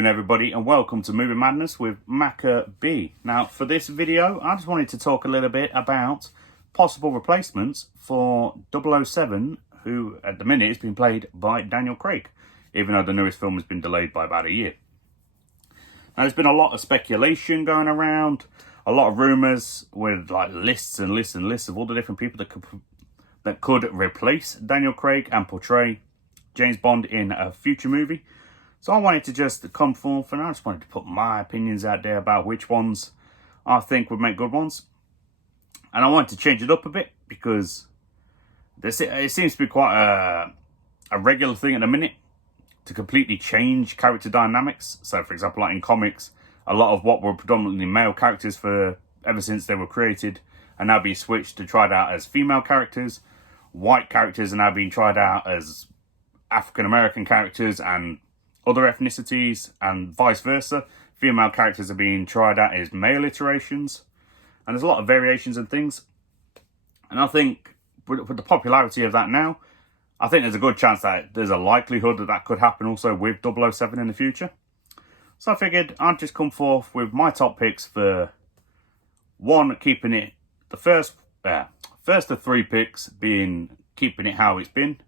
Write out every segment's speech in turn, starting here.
afternoon, everybody, and welcome to Movie Madness with Maka B. Now, for this video, I just wanted to talk a little bit about possible replacements for 007, who at the minute is being played by Daniel Craig, even though the newest film has been delayed by about a year. Now, there's been a lot of speculation going around, a lot of rumours with like lists and lists and lists of all the different people that could replace Daniel Craig and portray James Bond in a future movie. So I wanted to just come forth and I just wanted to put my opinions out there about which ones I think would make good ones. And I wanted to change it up a bit because it seems to be quite a regular thing at the minute to completely change character dynamics. So for example, like in comics, a lot of what were predominantly male characters ever since they were created are now being switched to tried out as female characters. White characters are now being tried out as African-American characters and other ethnicities, and vice versa. Female characters are being tried out as male iterations, and there's a lot of variations and things. And I think with the popularity of that now, I think there's a good chance that there's a likelihood that could happen also with 007 in the future. So I figured I'd just come forth with my top picks for one, keeping it the first of three picks being keeping it how it's been,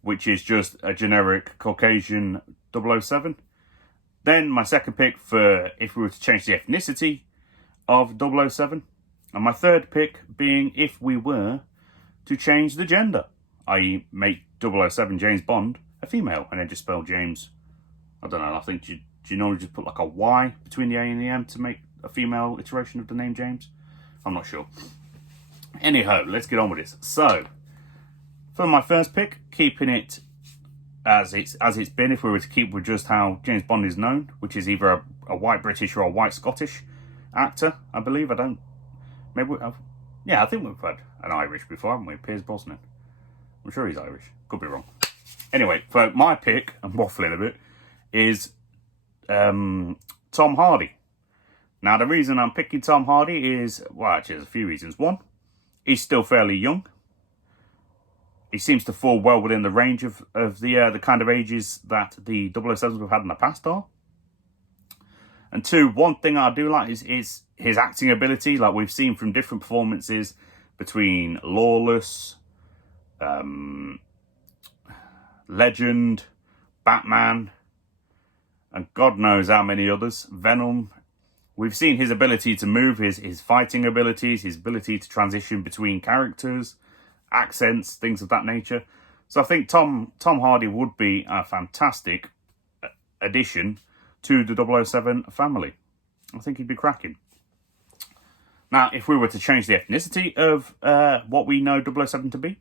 which is just a generic Caucasian 007. Then my second pick for if we were to change the ethnicity of 007. And my third pick being if we were to change the gender, i.e. make 007 James Bond a female and then just spell James, I don't know, I think, do you normally just put like a Y between the A and the M to make a female iteration of the name James? I'm not sure. Anyhow, let's get on with this. So, for my first pick, keeping it as it's been, if we were to keep with just how James Bond is known, which is either a white British or a white Scottish actor, I believe. I think we've had an Irish before, haven't we? Piers Brosnan. I'm sure he's Irish. Could be wrong. Anyway, for my pick, I'm waffling a bit, is Tom Hardy. Now, the reason I'm picking Tom Hardy is, well, actually, there's a few reasons. One, he's still fairly young. He seems to fall well within the range of the kind of ages that the 007s we've had in the past are. And two, one thing I do like is his acting ability. Like we've seen from different performances between Lawless, Legend, Batman, and God knows how many others, Venom. We've seen his ability to move, his fighting abilities, his ability to transition between characters, accents, things of that nature. So I think Tom Hardy would be a fantastic addition to the 007 family. I think he'd be cracking. Now, if we were to change the ethnicity of what we know 007 to be,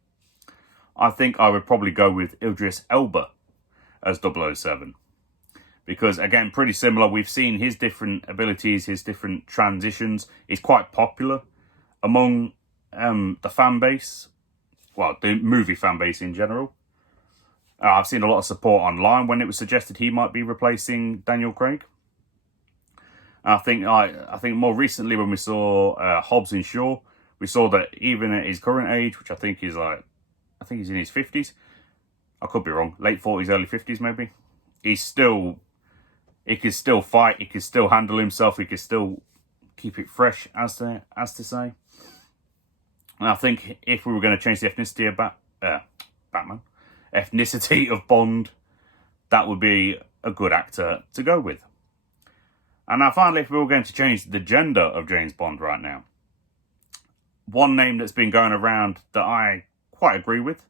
I think I would probably go with Idris Elba as 007. Because, again, pretty similar. We've seen his different abilities, his different transitions. He's quite popular among the fan base. Well, the movie fan base in general. I've seen a lot of support online when it was suggested he might be replacing Daniel Craig. I think more recently when we saw Hobbs and Shaw, we saw that even at his current age, which I think he's in his 50s. I could be wrong. Late 40s, early 50s maybe. He can still fight. He can still handle himself. He can still keep it fresh, as to say. And I think if we were going to change the ethnicity of ethnicity of Bond, that would be a good actor to go with. And now finally, if we were going to change the gender of James Bond right now, one name that's been going around that I quite agree with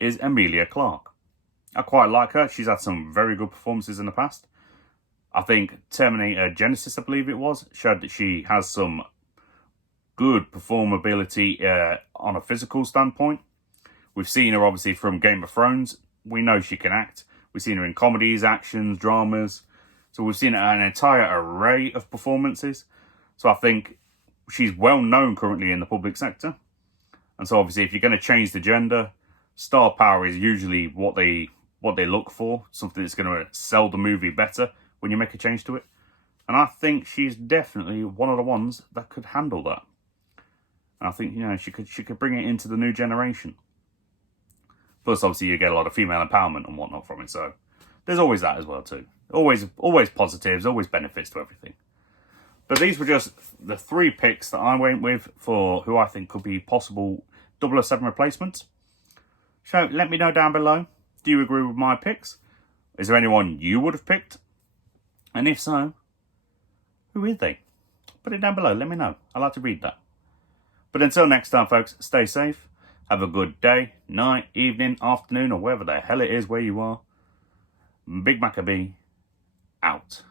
is Emilia Clarke. I quite like her. She's had some very good performances in the past. I think Terminator Genesis, I believe it was, showed that she has some good performability on a physical standpoint. We've seen her obviously from Game of Thrones. We know she can act. We've seen her in comedies, actions, dramas. So we've seen an entire array of performances. So I think she's well known currently in the public sector. And so obviously if you're going to change the gender, star power is usually what they look for. Something that's going to sell the movie better when you make a change to it. And I think she's definitely one of the ones that could handle that. And I think, she could bring it into the new generation. Plus, obviously, you get a lot of female empowerment and whatnot from it. So there's always that as well, too. Always positives, always benefits to everything. But these were just the 3 picks that I went with for who I think could be possible 007 replacements. So let me know down below. Do you agree with my picks? Is there anyone you would have picked? And if so, who is they? Put it down below. Let me know. I'd like to read that. But until next time, folks, stay safe. Have a good day, night, evening, afternoon, or wherever the hell it is where you are. Big Maka B, out.